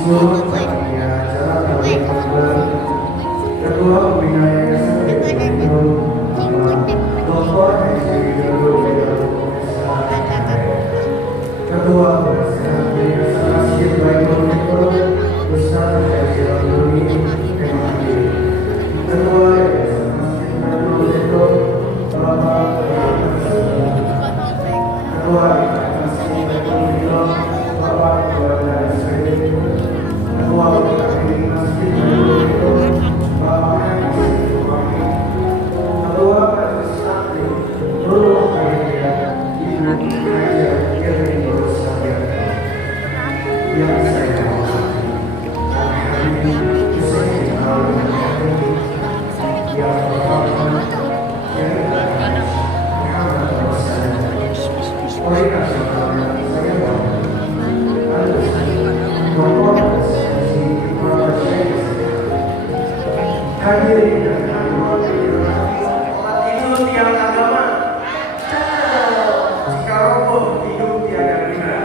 seluruh panitia acara tahun ke-11, Ketua Pembina Yayasan Widodo, Dr. Haji Widodo Widodo, Ketua Pelaksana Yayasan Masjid Baitul Hikmah, Ustaz Haji Abdul MD, Ketua Yayasan Masjid Baitul Hikmah, Bapak Ketua Masjid Baitul Hikmah, Bapak Ketua SPD, Ketua Masjid Baitul Hikmah, Bapak Ketua Santri, seluruh panitia, ibu, ayah, ibu, sekalian yang saya hormati. Hari ini saya dikenal yang pertama yang Muhammad Rasulullah. Oleh karena saya harus membuat sesi hadirin dan hadirat umat itu tiang agama. Jika roboh hidup tiada guna.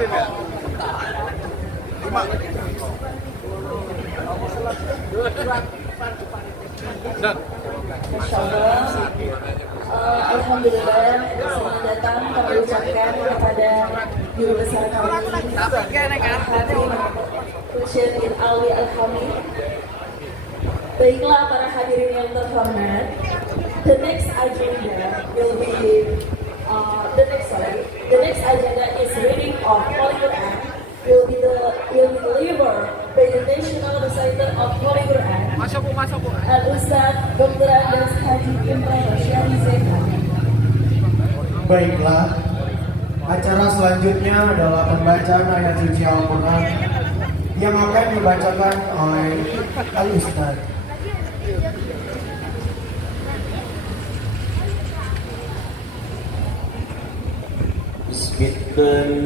Alhamdulillah, selamat datang kami ucapkan kepada guru besar kami, Syekh Alwi Al-Hamid. Baiklah para hadirin yang terhormat, the next agenda is reading of Holy Quran. Will be delivered by the National Recital of Holy Quran. Al-Ustaz Dr. Andes Haji Imran Syari Zainal. Baiklah, acara selanjutnya adalah pembacaan ayat suci Al-Quran yang akan dibacakan oleh Al-Ustaz. Bismillahirrahmanirrahim.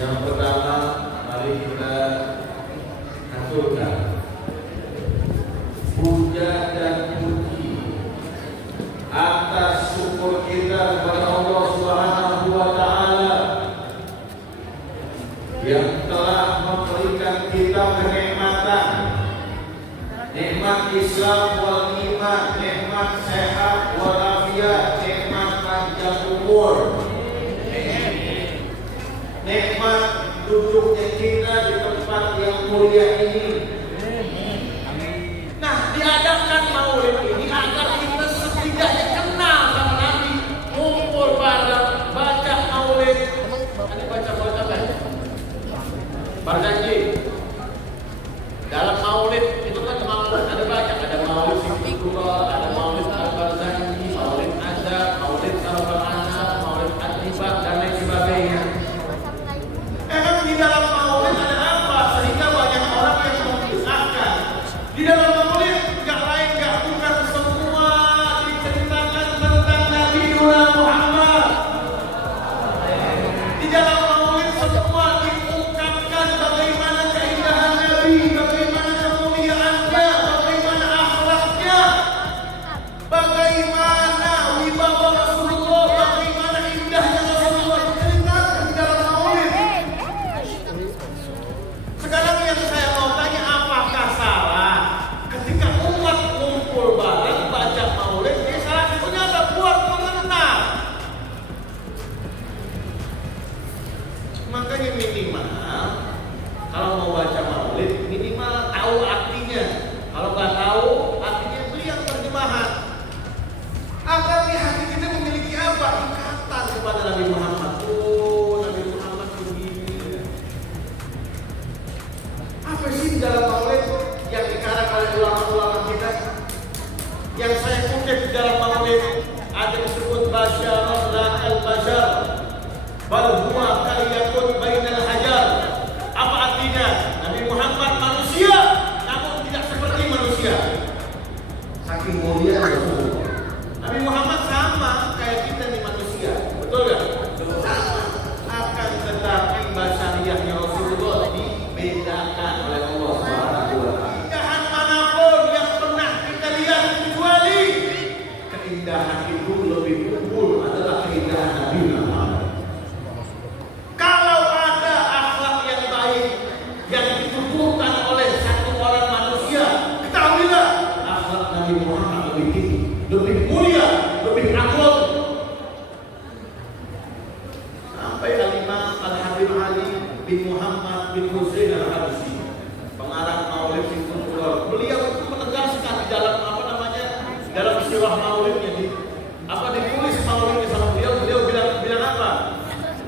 Yang pertama, mari kita aturkan puja dan puji atas syukur kita kepada Allah Subhanahu wa Ta'ala yang telah memberikan kita kenikmatan, nikmat Islam wal iman, nikmat sehat wal afiat, nikmat panjang umur, nikmat duduknya kita di tempat yang mulia ini. Nah, diadakan maulid ini agar kita setidaknya kenal sama Nabi, ngumpul bareng, baca maulid. Ada baca apa? Berjanji. Dalam maulid itu kan maulid ada banyak, ada maulid Fiqhullah, ada maulid Al-Barzanji, maulid Azab, maulid Al-Barzanji, maulid Al-Ibad dan lain sebagainya. Emang di dalam maulid ada apa sehingga banyak orang yang Nabi Muhammad lebih tinggi, lebih mulia, lebih agung. Sampai Al-Imam Al-Habib Ali bin Muhammad bin Husain Al-Habsyi, pengarang Maulid Hizbul Qur'an, beliau itu menegaskan di dalam dalam istilah Maulidnya ditulis Maulidnya sama beliau bilang apa?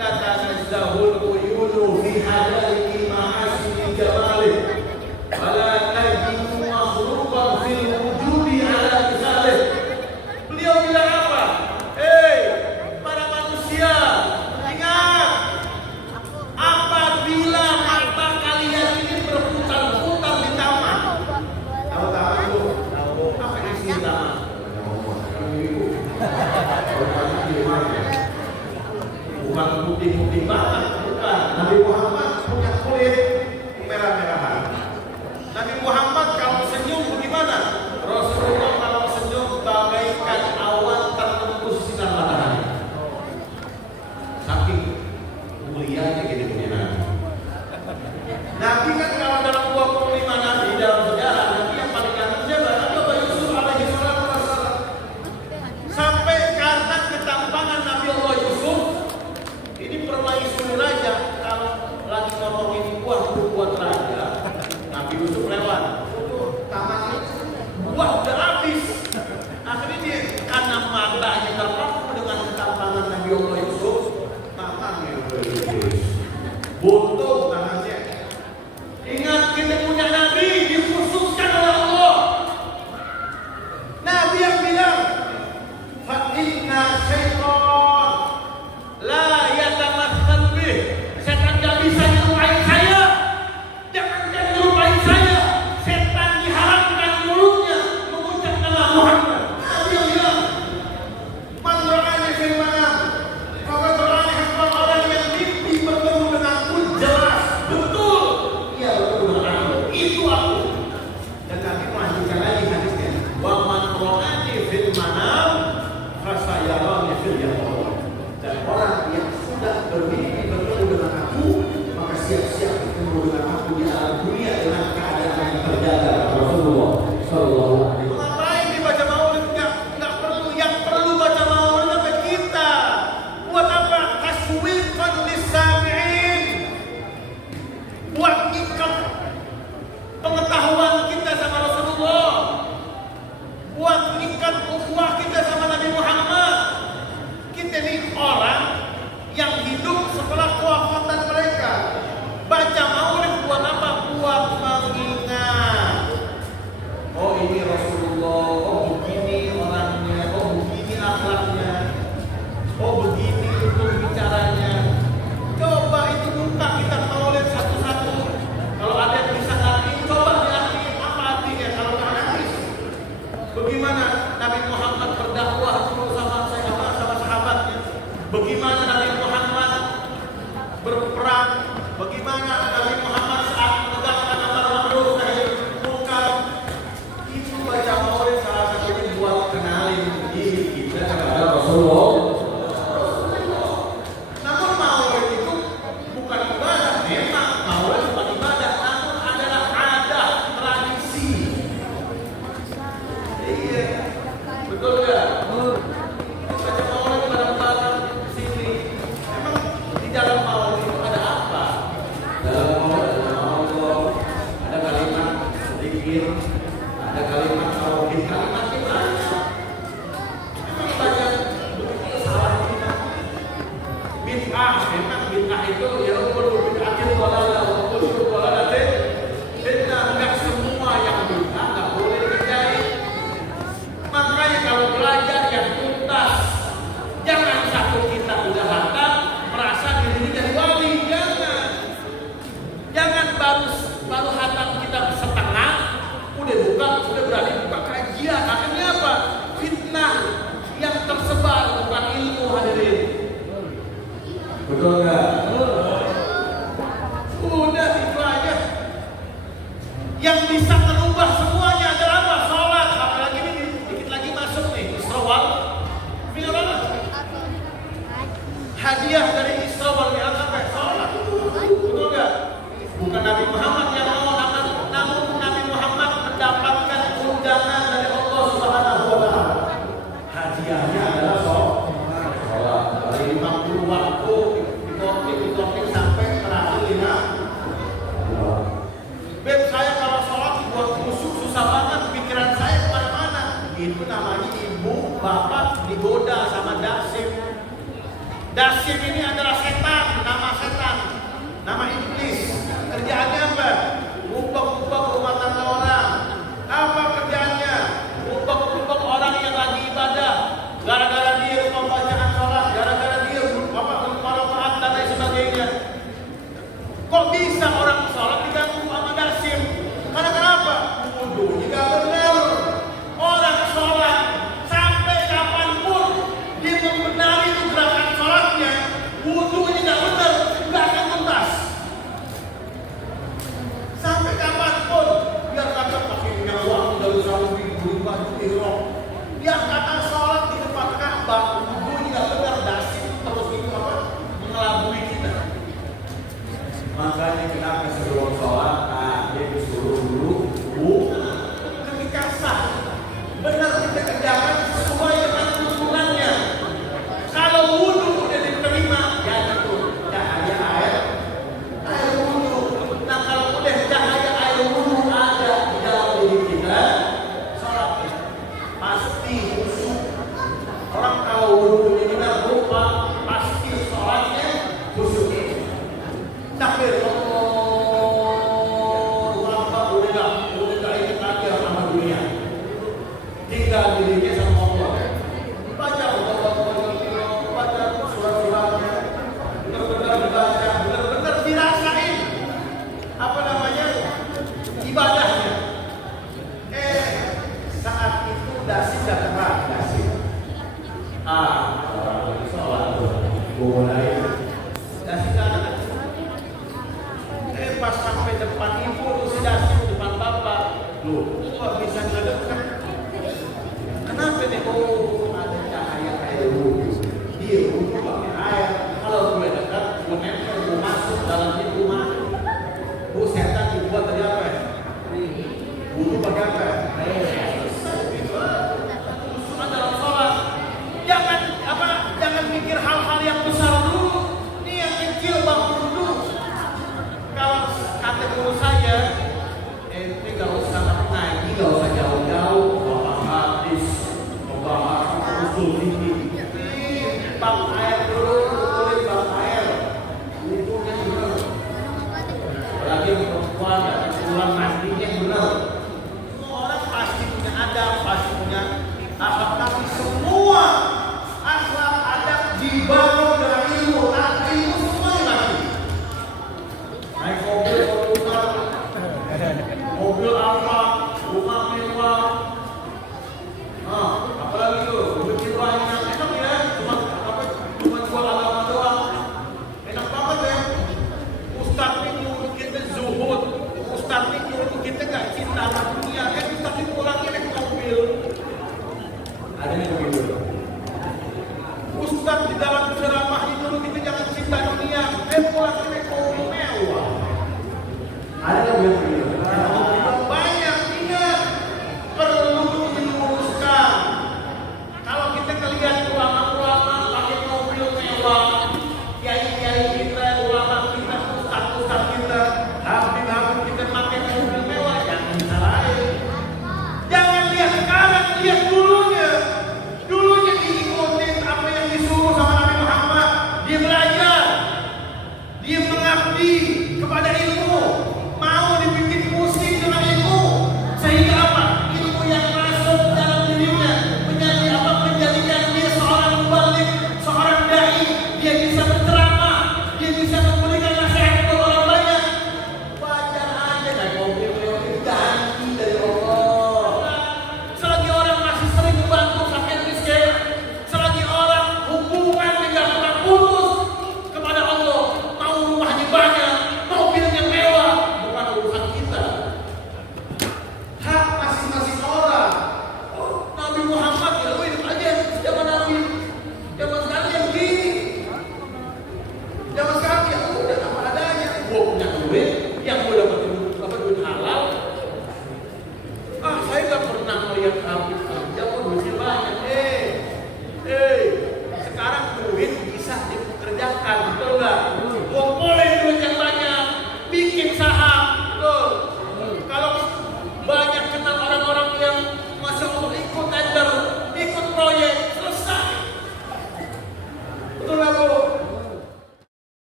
Kata Nazdahul Uyunu fi hadai ma'asini jamalih wala tajidu makhluqan fil wujudi ala misalih. Beliau bilang apa? Para manusia, ingat, apabila mata kalian ini berputar-putar di taman. Tahu taman itu? Apa isi taman? Bukan putih-putih banget, bukan. Nabi Muhammad punya kulit merah-merahan. Nabi Muhammad kalau senyum bagaimana? Rasulullah kalau senyum bagaikan awan tertembus sinar matahari. Saking mulianya gitu punya Nabi. Nabi kan kalau dalam 25 Nabi dalam sejarah, Nabi yang paling ganteng siapa? Nabi Yusuf alaihi wasallam. Sampai karena ketampangan Nabi Allah Yusuf, ini permaisuri raja, kalau lagi ngomongin buah raja, Nabi Yusuf lewat, tamannya buah udah habis. Akhirnya dia karena matanya terpaku dengan ketampangan Nabi Allah Yusuf, tangannya buntung tangannya. Ingat, kita punya Nabi dikhususkan oleh Allah. Nabi yang bilang, fa inna syaitan la yatamathal bih. Setan gak bisa nyerupai saya. Jangan nyerupai saya. Setan diharamkan mulutnya mengucap nama Muhammad. Nabi yang bilang, man ra'ani fil manam faqad ra'ani haqqan. Orang yang mimpi bertemu denganku jelas betul ia bertemu denganku, itu aku. Dan Nabi melanjutkan lagi hadisnya, wa man ra'ani fil manam fasayarani fil yaqin. Dan orang yang sudah bermimpi bertemu dengan aku, maka siap-siap bertemu dengan aku di alam dunia dengan keadaan yang terjaga. Rasulullah sallallahu alaihi wasallam. Ngapain dibaca maulid? Enggak perlu. Yang perlu baca maulid apa kita? Buat apa? Taswiqan lis-sami'in. Buat ikat pengetahuan kita sama Rasulullah. Buat ikat ukhuwah kita sama Nabi Muhammad. Kita ini orang yang hidup setelah kewafatan mereka. Baca maulid buat apa? Buat mengingat. Oh ini Rasulullah, oh begini orangnya, oh begini akhlaknya, oh begini hukum bicaranya. Coba itu buka kitab maulid satu-satu. Kalau ada yang bisa ngerti, coba diartiin apa artinya kalau nggak nangis. Bagaimana Nabi Muhammad berdakwah dulu sama sahabatnya? Bagaimana Nabi Muhammad berperang? Bagaimana Nabi Muhammad saat menegakkan amar ma'ruf nahi munkar? Itu baca maulid salah satunya buat kenalin diri kita kepada Rasulullah. Namun maulid itu bukan ibadah. Memang maulid bukan ibadah, namun adalah adat, tradisi. Iya, betul nggak? Baca maulid bareng-bareng di sini. Memang di dalam maulid itu ada apa? Dalam maulid ada nama Allah, ada kalimat zikir, ada kalimat tauhid, kalimatnya banyak. Memang banyak begitu salah kita. Bid'ah, memang bid'ah itu ya perlu bid'atin walalah, perlu walalatin. Bid'ah enggak semua yang bid'ah enggak boleh dikerjain. Makanya kalau belajar yang tuntas, jangan satu kita udah hatam merasa diri jadi wali, jangan baru hatam kita setengah udah berani buka kajian itu namanya ibu bapak digoda sama dasim. Dasim ini adalah setan, nama iblis. Kerjaannya apa? Ngubek-ngubek rumah tangga orang. Apa kerjaannya? Ngubek-ngubek orang yang lagi ibadah. Gara-gara dia lupa bacaan sholat, gara-gara dia lupa Al-Quran dan lain sebagainya. Kok bisa orang sholat diganggu sama dasim? Karena kenapa? Wudhunya gak benar. Orang sholat sampai kapanpun dia membenahi itu gerakan sholatnya, wudhunya gak benar, gak akan tuntas. Sampai kapanpun biar kata pakai minyak wangi dari Saudi, baju ihram, biar kata sholat di depan Ka'bah, wudhunya gak benar, dasim terus itu apa? Mengelabui kita. Makanya kenapa sebelum sholat, dia disuruh dulu ketika sah, benar kita kerjakan sesuai dengan tuntunannya. Kalau wudhu udah diterima, ya itu cahaya air wudhu. Nah kalau udah cahaya air wudhu ada di dalam diri kita, sholatnya pasti khusyuk. Orang kalau wudhunya benar lupa, pasti sholatnya khusyuk. Takbir tinggal dirinya sama Allah. Baca surat-suratnya, benar-benar dibaca, benar-benar dirasain apa namanya ibadahnya. Saat itu dasim datang lagi dasim. Orang lagi sholat tuh, mulai dasim datang. Pas sampai depan ibu tuh si dasim depan bapak, kok bisa ngedekat? Kenapa nih? Ada cahaya air wudhu. Dia wudhu pakai air. Kalau gue dekat, gue nempel, gue masuk dalam itu rumah. Gue setan dibuat dari apa? Wudhu pakai apa? Cuma dalam sholat. Jangan mikir hal-hal yang besar dulu. Ini yang kecil bangun dulu. Kalau kata guru saya, ini gak usah ngaji, gak usah jauh-jauh. Usul ini, bang air dulu, tulis bang air, wudhunya benar. Apalagi perempuan, pulang mandinya benar. Semua orang pasti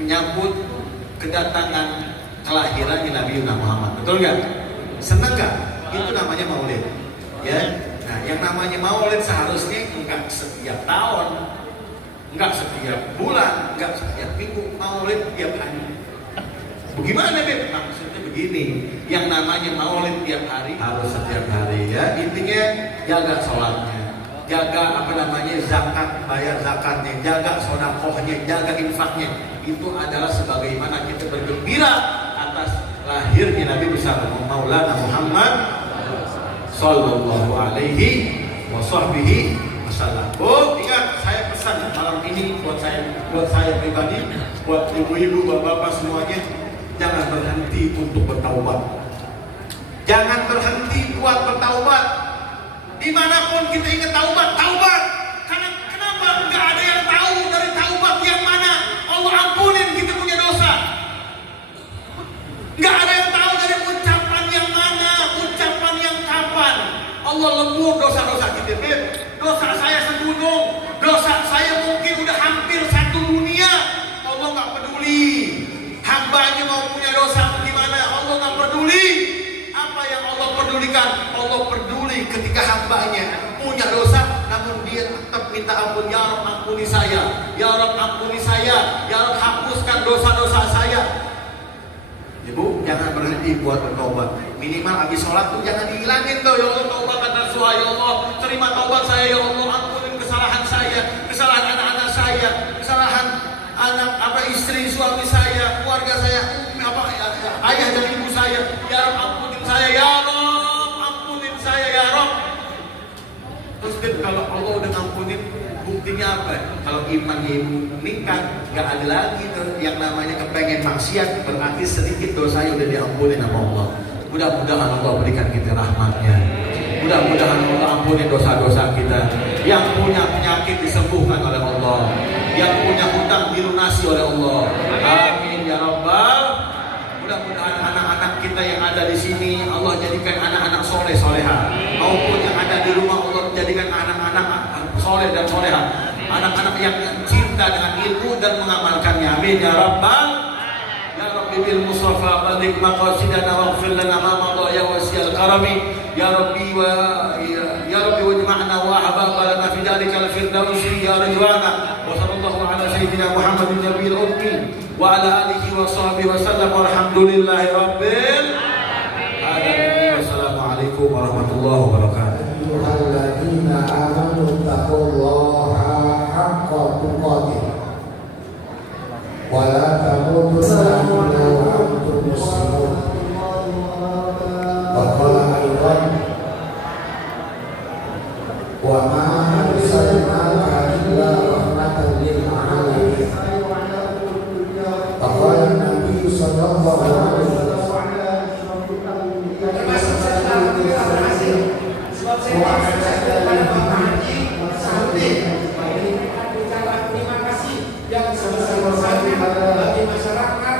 menyambut kedatangan kelahiran Nabi Muhammad. Betul nggak? Senang nggak? Itu namanya maulid. Ya. Nah, yang namanya maulid seharusnya enggak setiap tahun, enggak setiap bulan, enggak setiap minggu, maulid tiap hari. Bagaimana, Beb? Maksudnya begini, yang namanya maulid tiap hari harus setiap hari ya. Intinya jaga sholatnya, jaga zakat, bayar zakatnya, jaga sodakohnya, jaga infaknya. Itu adalah sebagaimana kita bergembira atas lahirnya Nabi besar Maulana Muhammad Sallallahu Alaihi Wasallam. Oh, ingat, saya pesan malam ini buat saya pribadi, buat ibu-ibu, bapak-bapak semuanya, jangan berhenti untuk bertaubat. Jangan berhenti buat bertaubat. Dimanapun kita ingat taubat. Karena kenapa nggak ada yang tahu dari taubat yang mana Allah ampunin kita punya dosa? Nggak ada yang tahu dari ucapan yang mana, ucapan yang kapan. Allah lembur dosa-dosa kita. Dosa saya segunung, dosa saya mungkin udah hampir satu dunia. Allah nggak peduli. Hambanya mau punya dosa gimana, Allah nggak peduli. Apa yang Allah pedulikan? Allah peduli ketika hambanya punya dosa, namun dia tetap minta ampun. Ya Rabb, ampuni saya. Ya Rabb, ampuni saya. Ya Rabb, hapuskan dosa-dosa saya. Ibu, jangan berhenti buat bertobat. Minimal habis sholat tuh jangan dihilangin tuh. Ya Allah, taubat atas doa. Ya Allah, terima taubat saya. Ya Allah, ampunin kesalahan saya, kesalahan anak-anak saya, kesalahan istri, suami saya, keluarga saya, ayah dan ibu saya. Ya Rabb, ampunin saya. Ya Rabb, ampunin saya. Ya Rabb. Terus kalau Allah udah ngampunin, buktinya apa? Kalau imannya ibu meningkat, gak ada lagi tuh yang namanya kepengen maksiat, berarti sedikit dosanya udah diampuni sama Allah. Mudah-mudahan Allah berikan kita rahmatnya. Mudah-mudahan Allah ampuni dosa-dosa kita. Yang punya penyakit disembuhkan oleh Allah, yang punya hutang dilunasi oleh Allah. Amin ya Rabbal. Mudah-mudahan anak-anak kita yang ada di sini Allah jadikan anak-anak soleh soleha, maupun yang ada di rumah Allah jadikan anak-anak soleh dan soleha, anak-anak yang cinta dengan ilmu dan mengamalkannya. Amin ya Rabbal. Ya Rabbi bil Mustafa balik maqasidana waghfir lana ma madha ya wasiyal karami. Ya Rabbi wajma'na wa ahbabana fi dalikal firdausi ya rajwana. Wa sallallahu ala sayyidina Muhammadin nabiyil ummi wa ala alihi wa sahbihi wa sallam walhamdulillahi rabbil alamin. Wassalamualaikum warahmatullahi wabarakatuh. Alladzina amanu taqullaha haqqa tuqatih wa la tamutunna illa wa antum muslimun. Wa qala aidan wa ma arsalnaka illa rahmatan lil alamin. Wa qala Nabi sallallahu alaihi wasallam bagi masyarakat,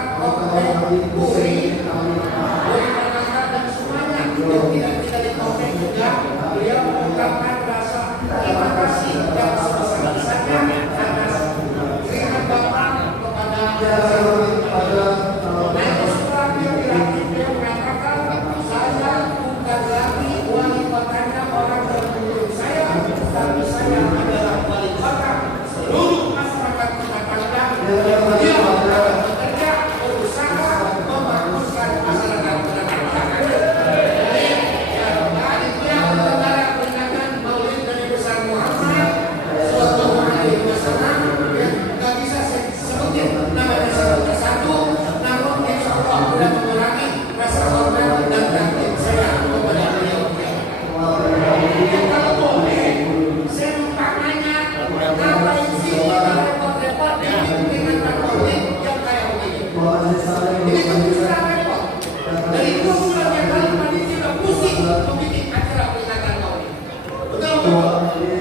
dan semuanya yang tidak kita dikonten juga, beliau mengucapkan rasa terima kasih yang sebesar-besarnya atas keringat Bapak kepada dia mengatakan saya bukan lagi wali kotanya orang tertentu saya, tapi saya adalah wali kota seluruh masyarakat Kota Padang yang dia bekerja berusaha membaguskan masyarakat Kota Padang. Tadi dia mengenal peringatan Maulid Nabi besar Muhammad Sallallahu Alaihi Wasallam yang nggak bisa saya sebutin namanya satu-satu, namun insya Allah sudah mengurangi rasa hormat dan takdir saya kepada beliau. Kalau boleh, saya mau tanya, ngapain sih kita repot-repot bikin peringatan Maulid yang kayak begini? Ini kan bisa repot. Dari 2 bulan yang lalu panitia udah pusing membuat acara peringatan Maulid. Betul?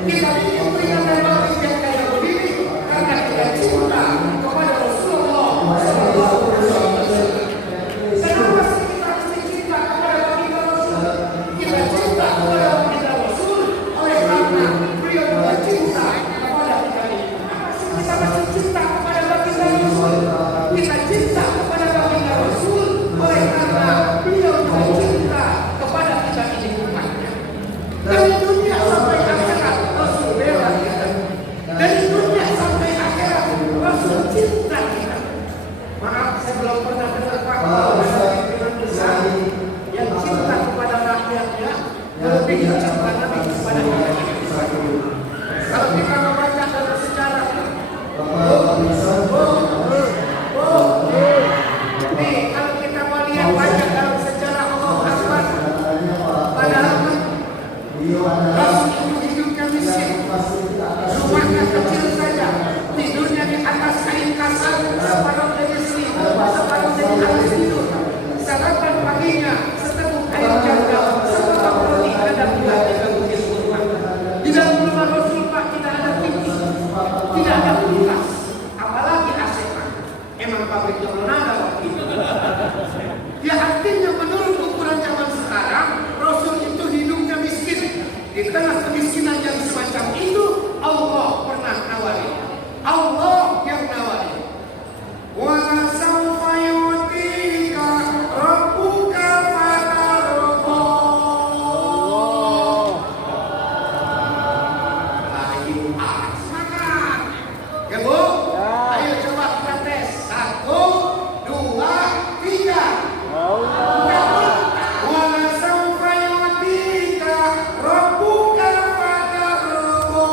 Kita bikin peringatan Maulid yang kayak begini karena kita cinta kepada Rasulullah Sallallahu Alaihi Wasallam. Kenapa sih kita mesti cinta kepada baginda Rasul? Kita cinta kepada baginda Rasul oleh karena beliau juga cinta kepada kita ini. Kenapa sih kita mesti cinta kepada baginda Rasul? memang pabrik tornado waktu itu. Ya artinya menurut ukuran zaman sekarang, Rasul itu hidupnya miskin. Di tengah kemiskinan yang semacam itu, Allah pernah nawari. Allah yang nawari. Wa sawfa yu'tika rabbuka fatarqa. Ayo semangat. Ya Bu? Ayo coba kita tes. 1, 2, 3. Wa sawfa yu'tika rabbuka fatarqa.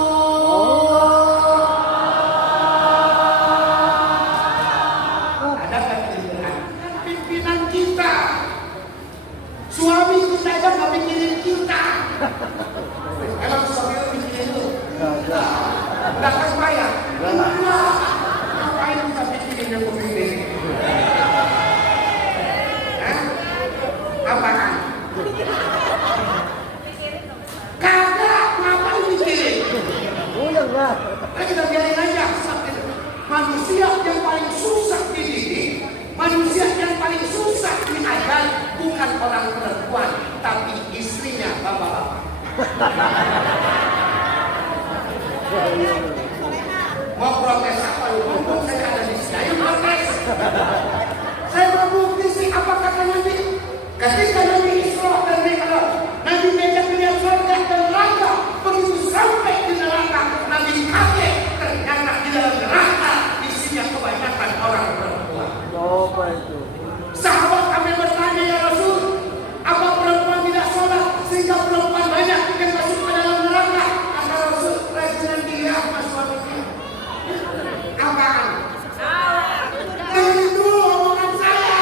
Ada kan pimpinan kita, suami kita aja nggak mikirin kita. Emang suami lu mikirin lu? Udah kan bayar? Enggak. Ngapain kita mikirin yang begini? Hah? Apaan? Kagak, ngapain mikirin? Kita biarin aja. Manusia yang paling susah dididik, manusia yang paling susah diajar bukan orang perempuan, tapi istrinya bapak-bapak. Mau protes apa lu? Mumpung saya ada di sini, ayo protes. Saya berbukti sih apa kata Nabi. Ketika Nabi Isra dan Mi'raj, Nabi diajak melihat surga dan neraka. Begitu sampai di neraka, Nabi kaget ternyata di dalam neraka isinya kebanyakan orang perempuan. Sahabat kami bertanya, ya Rasul, apa perempuan tidak sholat sehingga perempuan banyak yang masuk ke dalam neraka? Kata Rasul, rajinan dia mas suaminya. Apaan? Dengerin dulu omongan saya.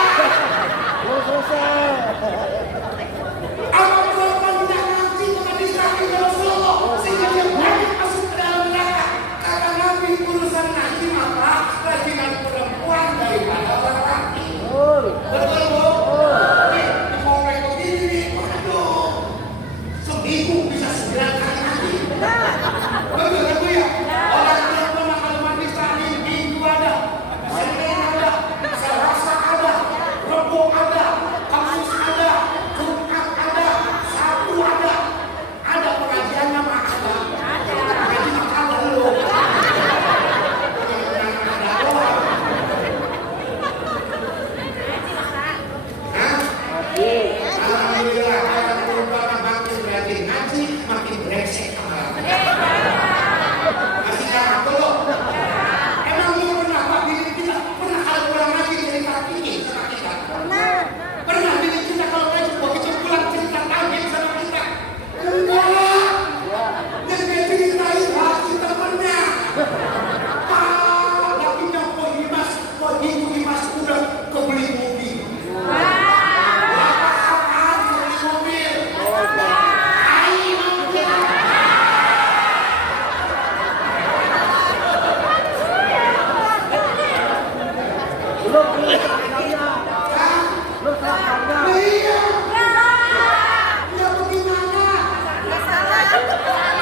Apa perempuan tidak ngaji kepada Islam ya Rasulullah sehingga dia banyak masuk ke dalam neraka? Kata Nabi, urusan ngaji maka rajinan perempuan daripada laki-laki. Betul Bu? Nih, di komplek begini nih, waduh, seminggu bisa 9 kali ngaji. Betul kan Bu ya? Orang perempuan kalau mandi sehari Minggu ada, Senin ada, Selasa ada, Rabu ada, Kamis ada, Jumat ada, Sabtu ada. Ada pengajiannya mah ada. Ngaji mah ada lu. Ada doang. Hah? Alhamdulillah, ada perempuan makin rajin ngaji, makin brengsek amalannya. Masih jangan dulu. Emang lu pernah apa diri kita? Pernah kalau pulang ngaji cerita ini sama kita? Pernah diri kita kalau ngaji begitu pulang cerita lagi sama kita? Enggak. Yang dia ceritain hati temennya. Lagi yang begitu Imas udah kebeli mobil. Apaan kebeli mobil? Ayo mobil. Iya. Ya bagaimana?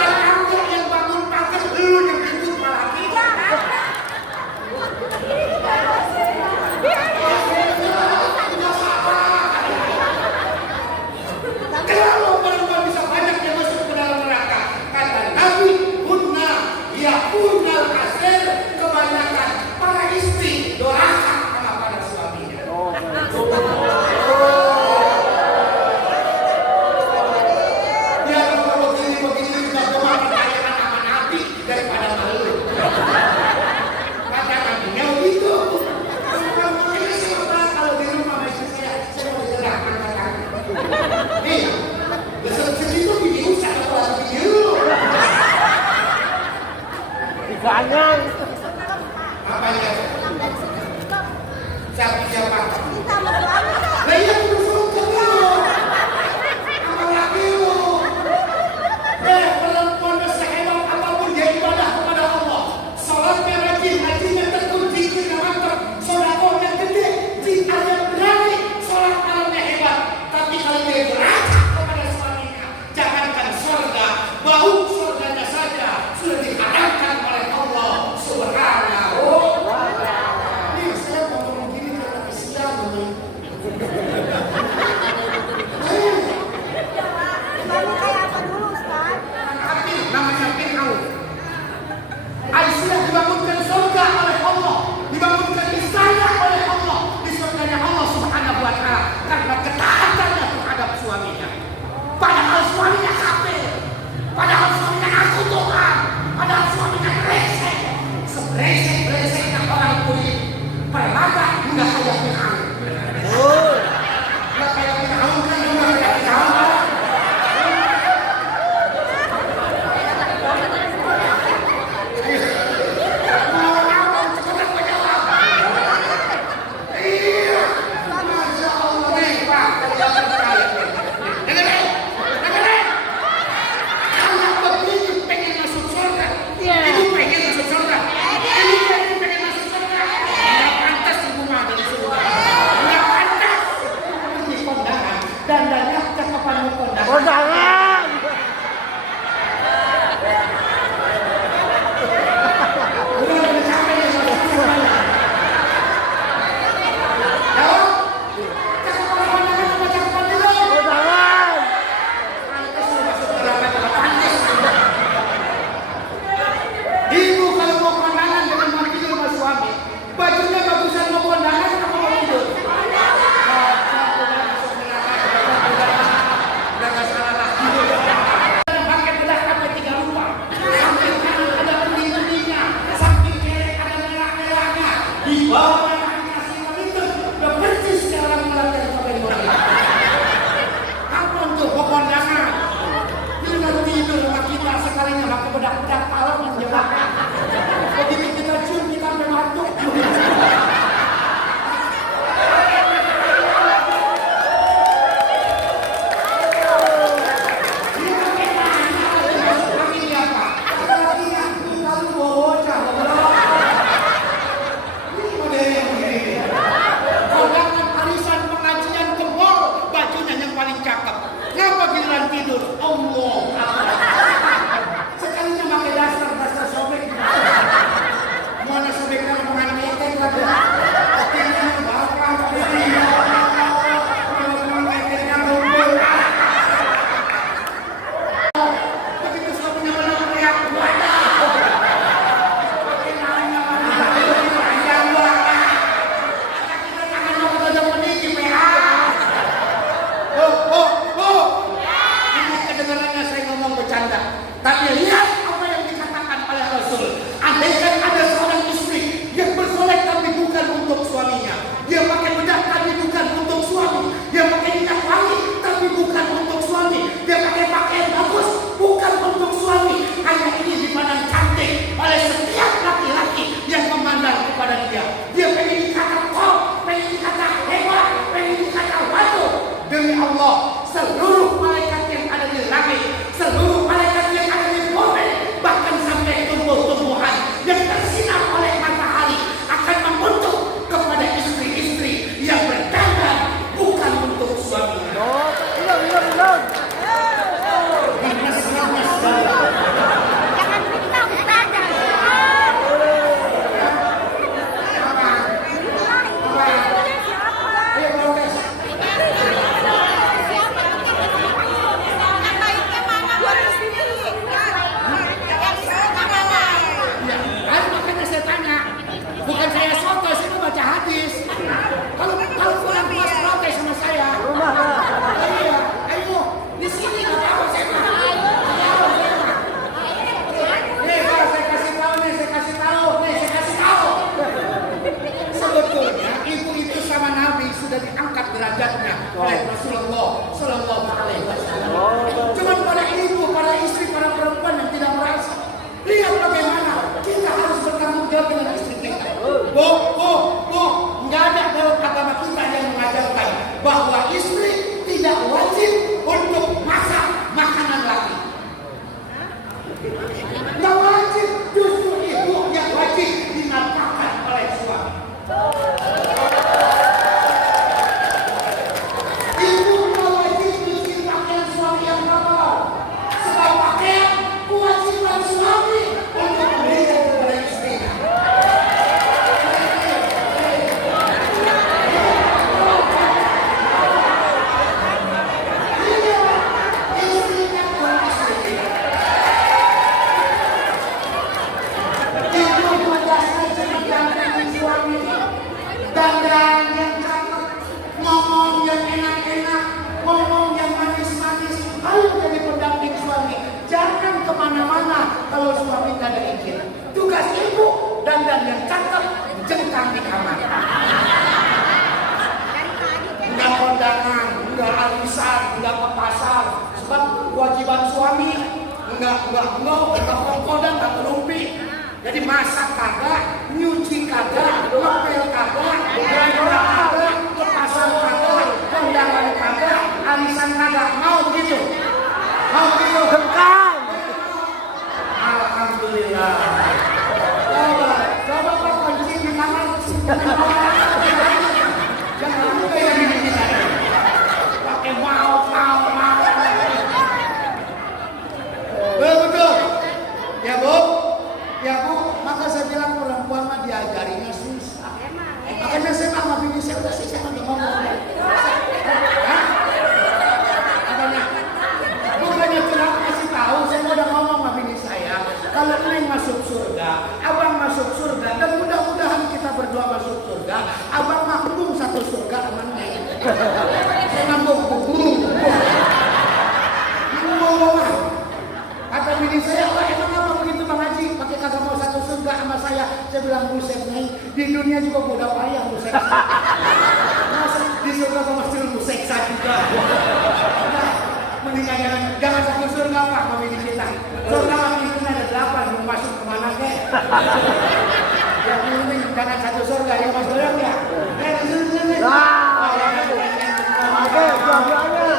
Tetangga yang bangun pagar lu yang ribut malah kita. Kenapa perempuan bisa banyak yang masuk ke dalam neraka? Kata Nabi, hunna ya hunnal asir, kebanyakan para istri doraka sama pada suaminya. Dia kalau begini juga cuma pertanyaan sama Nabi daripada malu. Kata Nabinya begitu. Makanya saya kalau di rumah sama istri saya mau digerak angkat. Nih, segitu gini usah kalau lagi dulu. Apa ya? Siapa? Lah iya kudu suruh lu. Apalagi lu. Perempuan sehebat apapun dia ibadah kepada Allah. Salatnya rajin, hajinya tekun, zikirnya mantap, sedekahnya gede, cintanya berani, salat malamnya hebat. Tapi kalau dia berakal kepada suaminya, jangankan surga, bau surganya saja sudah diharamkan oleh Allah Subhanahu wa ta'ala. Nih saya mau Dibangun kayak apa dulu, Ustaz? Tapi namanya Fir'aun. Aisyah dibangunkan surga oleh Allah, dibangunkan istana oleh Allah, di surganya Allah Subhanahu wa Ta'ala karena ketaatannya terhadap suaminya. Padahal suaminya kafir, padahal suaminya aku Tuhan, padahal suaminya resek, sebresek-breseknya orang kulit, permata hingga kayak Fir'aun. kalau suami nggak ada izin, tugas ibu dandan yang cakep jengkang di kamar. Nggak kondangan, nggak arisan, nggak ke pasar. Sebab kewajiban suami nggak kodang, nggak ngerumpi. Jadi masak kagak, nyuci kagak, ngepel kagak, belanja kagak, ke pasar kagak, kondangan kagak, arisan kagak. Mau begitu? Mau begitu? Jengkang. Alhamdulillah. Coba kau kunci di kamar. Jangan lupa yang ini kita. Pakai mau. Betul. Ya Bu, maka saya bilang perempuan mah diajarinya susah. Makanya saya sama bini saya udah sih saya nggak ngomong. Katanya, bukannya curhat kasih tahu, saya udah ngomong sama bini saya. Kalau Neng masuk surga, Abang masuk surga, dan mudah-mudahan kita berdua masuk surga. Abang manggung satu surga sama Neng. Saya manggung. Kata bini saya, wah emang apa begitu Bang Haji? Pakai kagak mau satu surga sama saya. Saya bilang buset Neng, di dunia juga udah payah lu seksa. Masa di surga kok masih lu seksa juga. Nah, mendingan jangan satu surga Pak sama bini kita. Surga itu ada 8, mau masuk kemana kek? Ya ini jangan satu surga ya Mas Doyong ya. Sini. Oke, dua-duanya.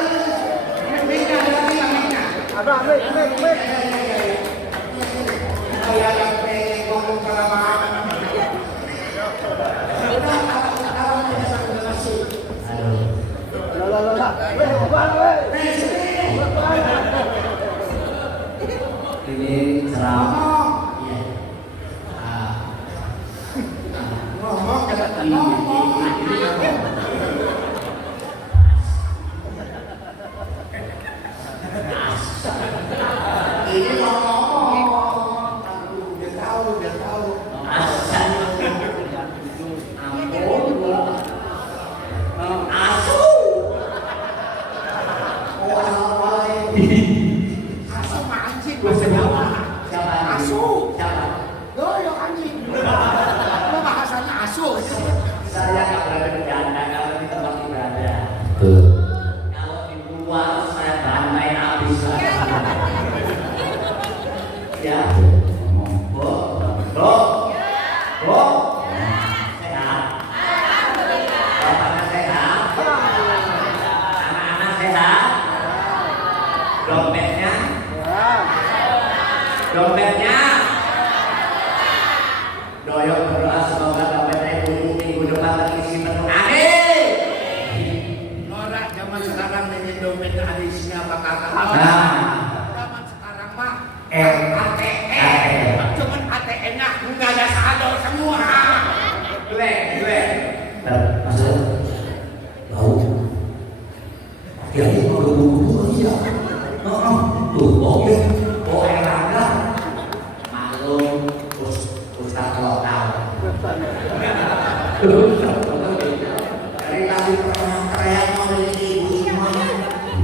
Minta ada minta. Ada, wait. Saya yang pengen ngomong kelamaan. Ini ceramah. Ngomong kata ini ngomong. Dia tahu. Asu mah anjing bahasa Jawa. Asu. Doyok anjing. Lo bahasanya asu. Saya nggak berada bercanda kalau di tempat ibadah. Kalau di luar saya bandai habis. Ya, Bo, sehat. Bapaknya sehat. Anak-anak sehat. Dompetnya. Doyok berdoa semoga dompetnya minggu depan terisi penuh. Amin. Norak zaman sekarang nanya dompet ada isinya apa kagak. Zaman sekarang mah ATM. Cuman ATM-nya nggak ada saldo semua. Gue. Masuk. Tahu. Ya ini mau buru-buru aja. Tuh, oke. Oh, Erlangga. Maklum, Ustaz lokal. Dari tadi pernah teriak mau dari ibu semua.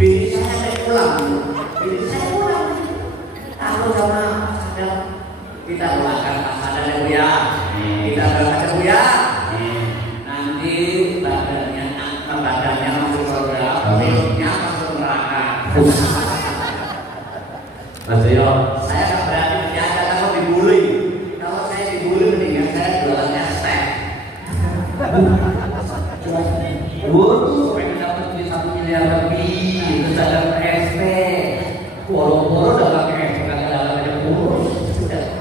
Bini saya pulang. Aku sama kita doakan pasangan Bu ya. Kita doakan Bu ya. Nanti badannya masuk surga, perutnya masuk neraka. Mas Yo, saya nggak berani bercanda kalau dibully. Kalau saya dibully mendingan saya jualannya stek. Waduh, pengen dapat duit 1 miliar lebih, terus ada PSP. Poro-poro udah pakai PSP kagak ada kurus. Sudah.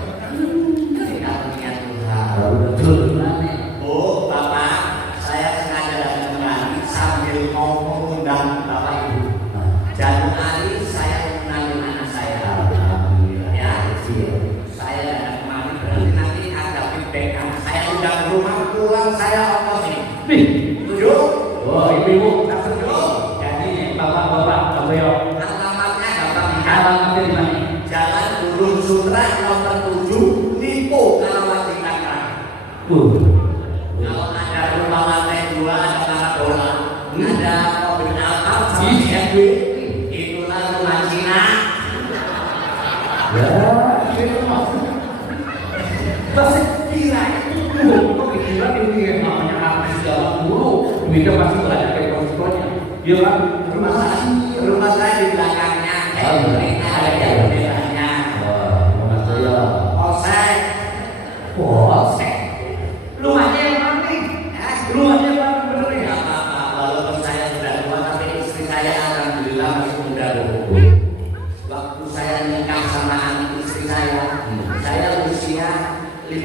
Kita punya Tuhan. Betul. Bu, Bapak, saya sengaja datang kemari sambil mau mengundang Bapak Ibu. Januari saya mengenalin anak saya. Ya, saya datang kemari berarti nanti ada feedback anak saya undang rumah pulang saya ongkosin. Setuju? Oh, ibu, tak setuju. Jadi bapak-bapak, Bapak Yo. Alamatnya gampang. Alamatnya di mana? Jalan Burung Sutra nomor 7, Lipo, Karawaci Tangerang. Kalau ada rumah lantai 2 ada parabola, ada mobil Alphard sama BMW, itulah rumah Cina. Ya, itu Bahasa kira itu dulu dikira ini yang namanya artis dalam dulu. Demikian pasti banyak yang konsekuensinya. Dia kan Rumah saya di belakangnya. Ada jalan-jalannya. rumah saya. Polsek. Polsek. Rumahnya yang mana nih? Rumahnya yang mana bener nih? Nggak apa-apa, walaupun saya sudah tua, tapi istri saya alhamdulillah masih muda loh. Waktu saya nikah sama anak istri saya usia 50.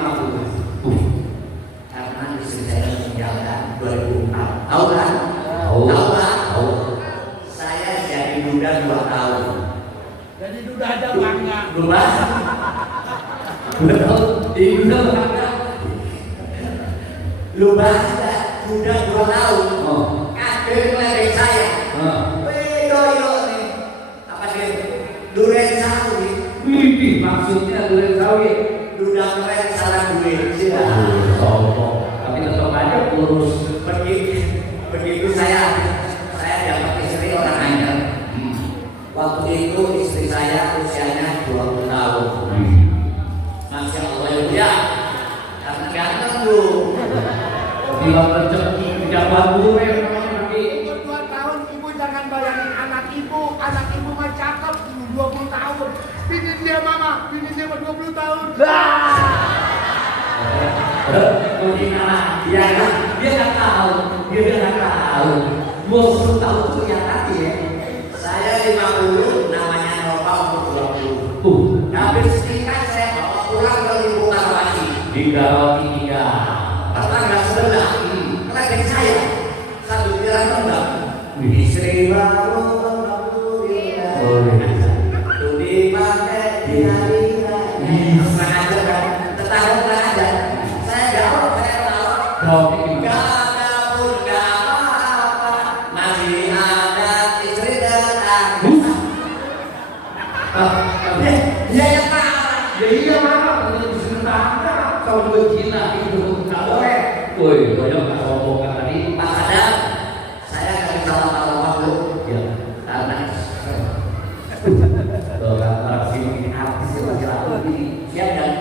Karena istri saya meninggalkan 2004. Tahu kan? Tahu kan? Saya jadi duda 2 tahun. Jadi udah ada bangga. Duda? Duda bangga. Lu baca duda 2 tahun. Kader meledek saya. Wedoyo nih. Apa dia? Duren sawi. Wih, maksudnya duren sawi. Duda keren salah duit. Sombong. Tapi tetap aja kurus. Begitu saya dapat istri orang ajar. Waktu itu istri saya usianya 20 tahun. Masya Allah ya. Karena ganteng lu. Bilang rezeki pejabat gue nanti. Umur 2 tahun ibu jangan bayangin anak ibu mah cakep 20 tahun. Bini dia mama, bini dia mah 20 tahun. Dia nggak tahu. Gua suruh tahu tuh ternyata ya. Saya 50, namanya Nova umur 20. Habis nikah saya bawa pulang ke Ibu Karawati. Di Karawati tiga. Tetangga sebelah, keledek saya sambil bilang rendang. Istri baru itu dipakai di hari raya. Sengaja kan, tetangga sengaja. Saya jawab, saya tahu. Gak ada pun gak apa-apa, masih ada istri datang. Dia yang marah. Ya iya marah, terus sebentar kalau begina itu nggak boleh. Woi, banyak nggak sombongan tadi. Pak Adam, saya nggak bisa lama-lama Bu. Ya, Karena orang sini artis yang lagi laku ini. siap dan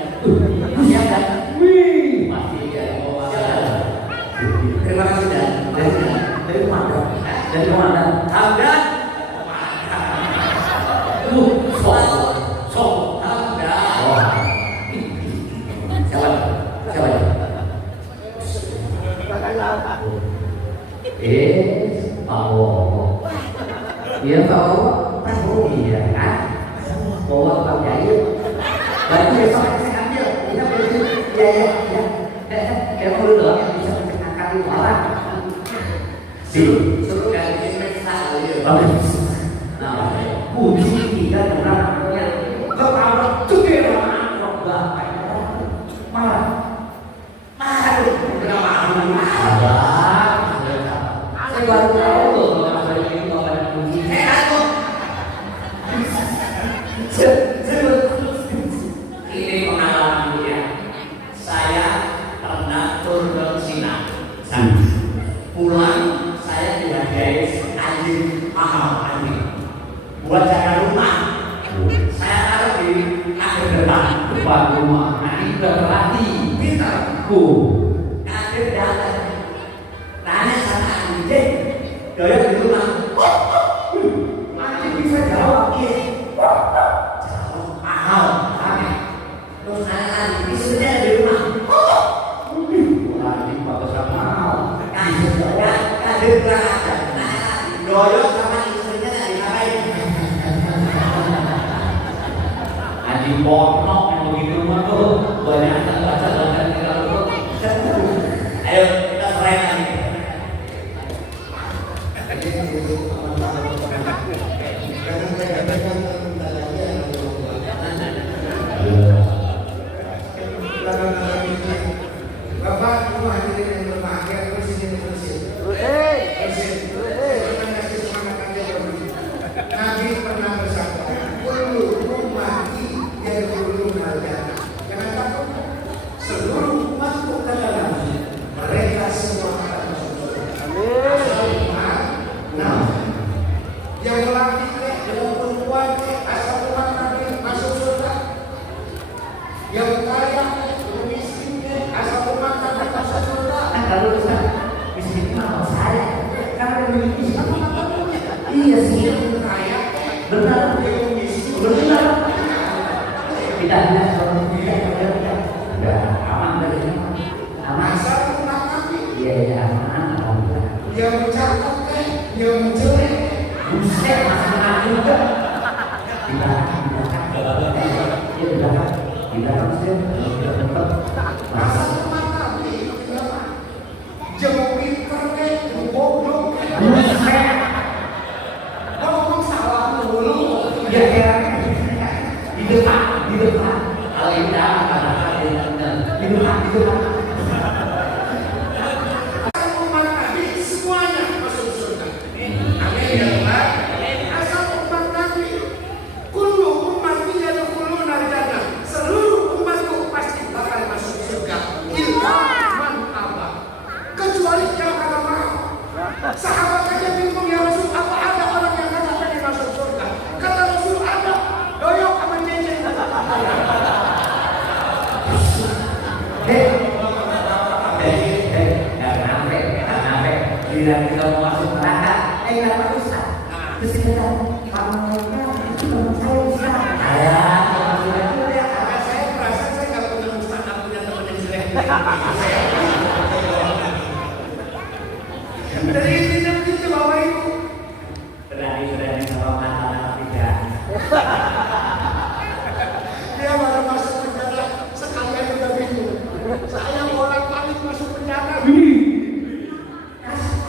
siap dan Wih, masih ya mau terima kasih dan dari mana? Dari mana? Hamdan Sombong. Hamdan Oh. siapa Pak Wowo. Iya Pak Wowo. Iya kan? Wowo Pak Jaya. Berarti besok saya ambil. Kita berarti ya. Kayak mau dulu yang bisa mencegahkan orang. suruh gantiin pesta ya. Nah, kunci dan orangnya kepala cekera anak bapak marah. Saya baru tahu loh kalau ada ini kalau ada kunci. Ini pengalaman ya. Saya pernah turun ke Cina. Pulang saya dihargai anjing mahal anjing. Buat jaga rumah. Saya taruh di akhir depan rumah. Nanti udah terlatih. pintar. Kadir datang. Tanya sama anjing. Doyan di rumah. Anjing bisa jawab iya. Jawab mahal. Aneh. Terus saya anjing istrinya di rumah. Anjing bagus mahal. Kadir kurang ajar. Doyan sama istrinya diapain? Anjing ponok yang begitu rumah tuh banyak baca dan kira lu. Ayo kita serain lagi. Bapak, Ibu hadirin yang berbahagia, presiden. Nabi pernah bersabda, "Kullu ummati yadkhulun al-jannah." Jangan takut. Seluruh umatku ke dalam mereka semua akan masuk surga. Amin. Nah, yang laki-laki, yang perempuan, Iya sih. Kaya, Benar. Benar. Tidak kalau tidak. Udah aman dari ini. Aman. asal rumah kami. Iya iya aman. Alhamdulillah. Dia mencatat kan, dia menjelek. Buset masalah juga. Di belakang. Iya di belakang. Di belakang sih. Asal rumah kami, jauh pinter kan, jauh goblok. Buset. Ngomong salah dulu. Ya ya. Di depan. Kalau ini di depan. Asal rumah kami semuanya masuk surga. Amin ya Allah. Asal umat kami, kullu ummati yadkhuluna al-jannah. Seluruh umatku pasti bakal masuk surga. Illa man aba. Kecuali yang kata mau. Sahabat aja bingung ya Rasul, apa ada orang yang kata pengen masuk surga? Kata Rasul ada. Doyok sama cecek. Bila kita mau masuk neraka, nggak apa Ustaz. Terus kita tahu, itu teman saya Ustaz. Karena saya merasa saya nggak punya ustaz, nggak punya teman yang jelek. Dari intinya begitu Bapak Ibu. Berani sama anak-anak tidak. Dia baru masuk penjara sekalian udah bingung. Saya bolak-balik masuk penjara.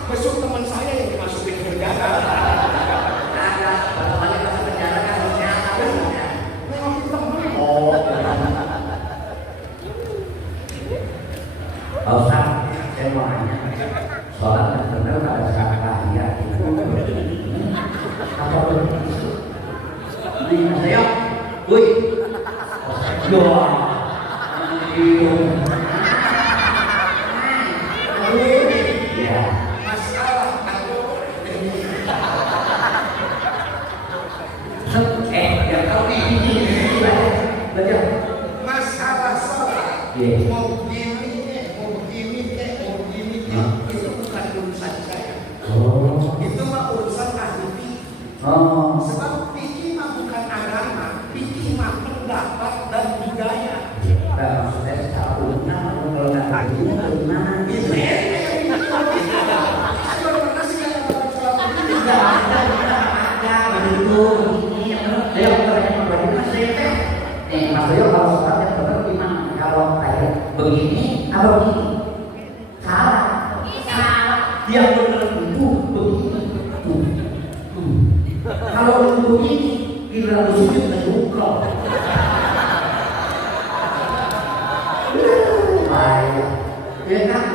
Besok teman saya yang dimasukin ke penjara. Memang teman. Pak Ustaz, saya mau nanya, sholat yang benar pada saat tahiyat itu apa benar? Ini saya, woi, doa, ya. Masalah aku. Yang kau ini, baca. Masalah sholat. Iya. Mau begini, itu bukan urusan saya. Oh. Itu mah urusan ahli fikih. Oh. Sebab fikih mah bukan agama, fikih mah pendapat dan budaya. Nah, maksudnya secara umum, kalau nggak tahu, gimana? Mas Doyo kalau sholatnya benar gimana? Kalau kayak begini, apa begini? Salah. Yang benar itu begini. Kalau begini, gila sujud terbuka. Baik, ya kan?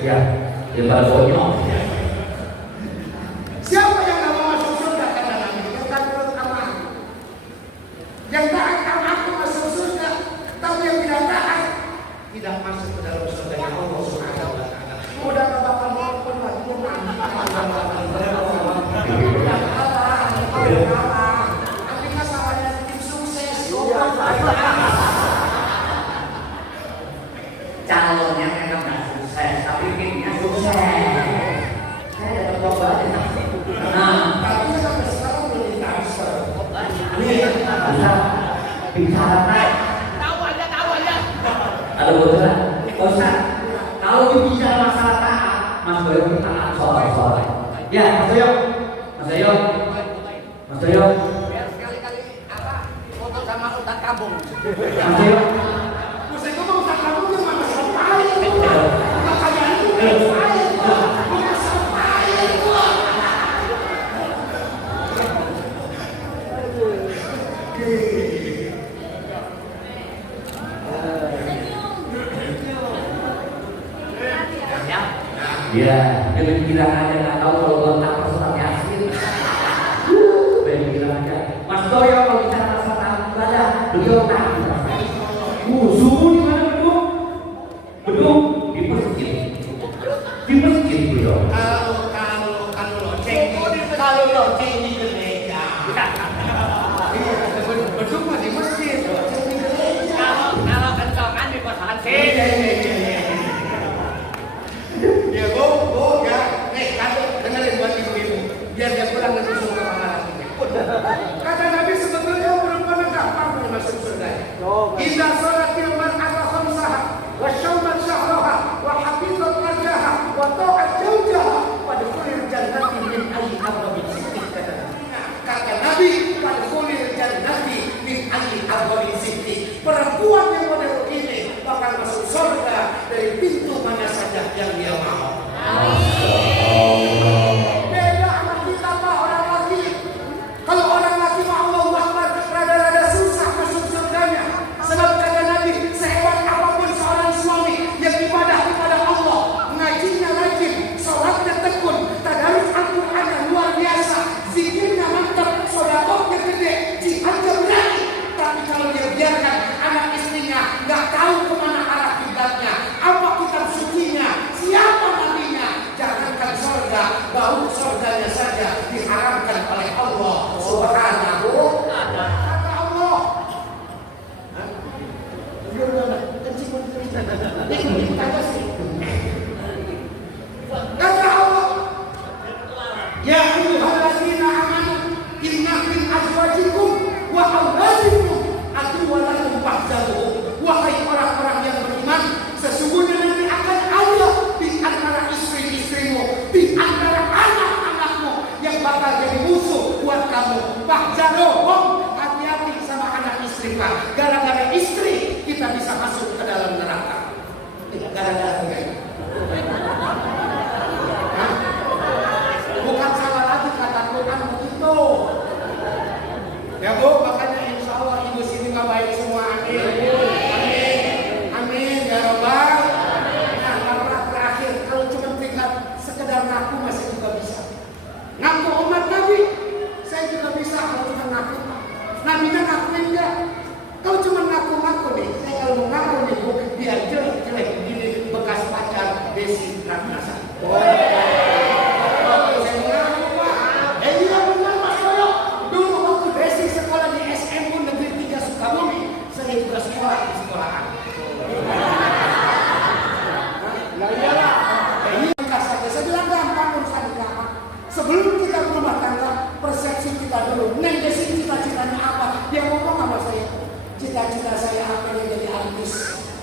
Ya, dia banyok. Siapa yang nggak mau masuk surga kata Nabi? Yang takut sama aku. Yang taat sama aku masuk surga. Tapi yang tidak taat tidak masuk ke dalam surga yang Allah Subhanahu wa Ta'ala. Udah bapak maupun lagi Artinya salahnya tim sukses. Calonnya memang nggak sukses, tapi timnya sukses. Saya dapat coba. Nah, Tapi sampai sekarang belum ditransfer. bisa bicara naik. Tahu aja. Ada bocoran? Ustaz, kalau bicara masalah taat, Mas Doyo taat soal. Ya, Mas Doyo. Biar sekali-kali apa foto sama Ustaz Kabung. Mas Doyo. Ustaz itu Ustaz Kabung yang mana sampai bukan kalian itu bukan sampai Ya, jangan bilang aja nggak tahu kalau belum tahu surat Yasin. Jangan bilang aja. Mas Doyo kalau bicara masalah ibadah, beliau tahu. Subuh di mana beduk? Beduk di masjid. Di masjid beliau. Kalau loceng di gereja. Iya, beduk mah di masjid. Kalau kentongan di kosan sih. Iya.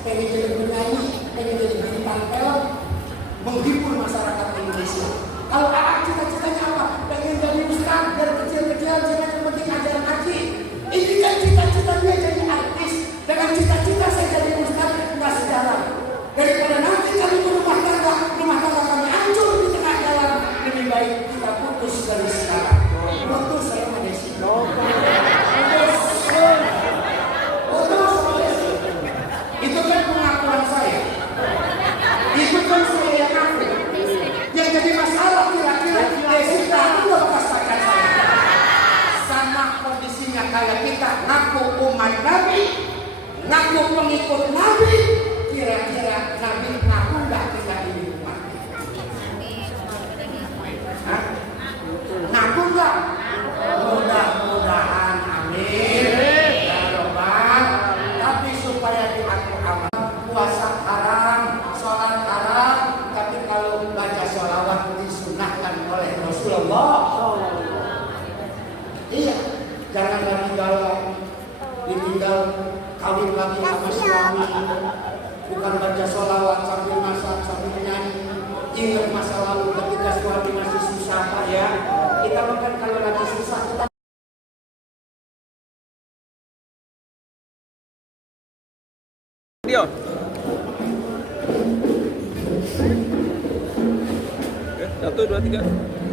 pengen jadi penyanyi, pengen jadi bintang film, menghibur masyarakat Indonesia. Kalau Aang cita-citanya apa? Pengen jadi ustaz dari kecil-kecil, jangan yang penting ajaran ngaji. Ini kan cita-cita dia jadi artis. Dengan cita-cita saya jadi ustaz nggak sejalan. Daripada nanti kami berumah tangga kami hancur di tengah jalan, lebih baik kita putus dari sekarang. Putus saya Desi. Itu kan pengakuan saya. Itu kan saya yang ngaku. Yang jadi masalah kira-kira Desi tahu lepas pacar saya. Sama kondisinya kayak kita ngaku umat Nabi, ngaku pengikut Nabi. Kira-kira Nabi ngaku nggak kita ini umat? Hah? Ngaku nggak? Mudah-mudahan, amin. Ya Rabbal. Tapi supaya diaku aman, puasa haram, sholat haram. Tapi kalau baca sholawat disunahkan oleh Rasulullah. Iya, jangan ditinggal kawin lagi sama suami. Bukan baca sholawat sambil masak, sambil nyanyi. Ingat masa lalu ketika suami masih susah, Pak ya. Kita makan kalau lagi susah kita. Dia. 1, 2, 3.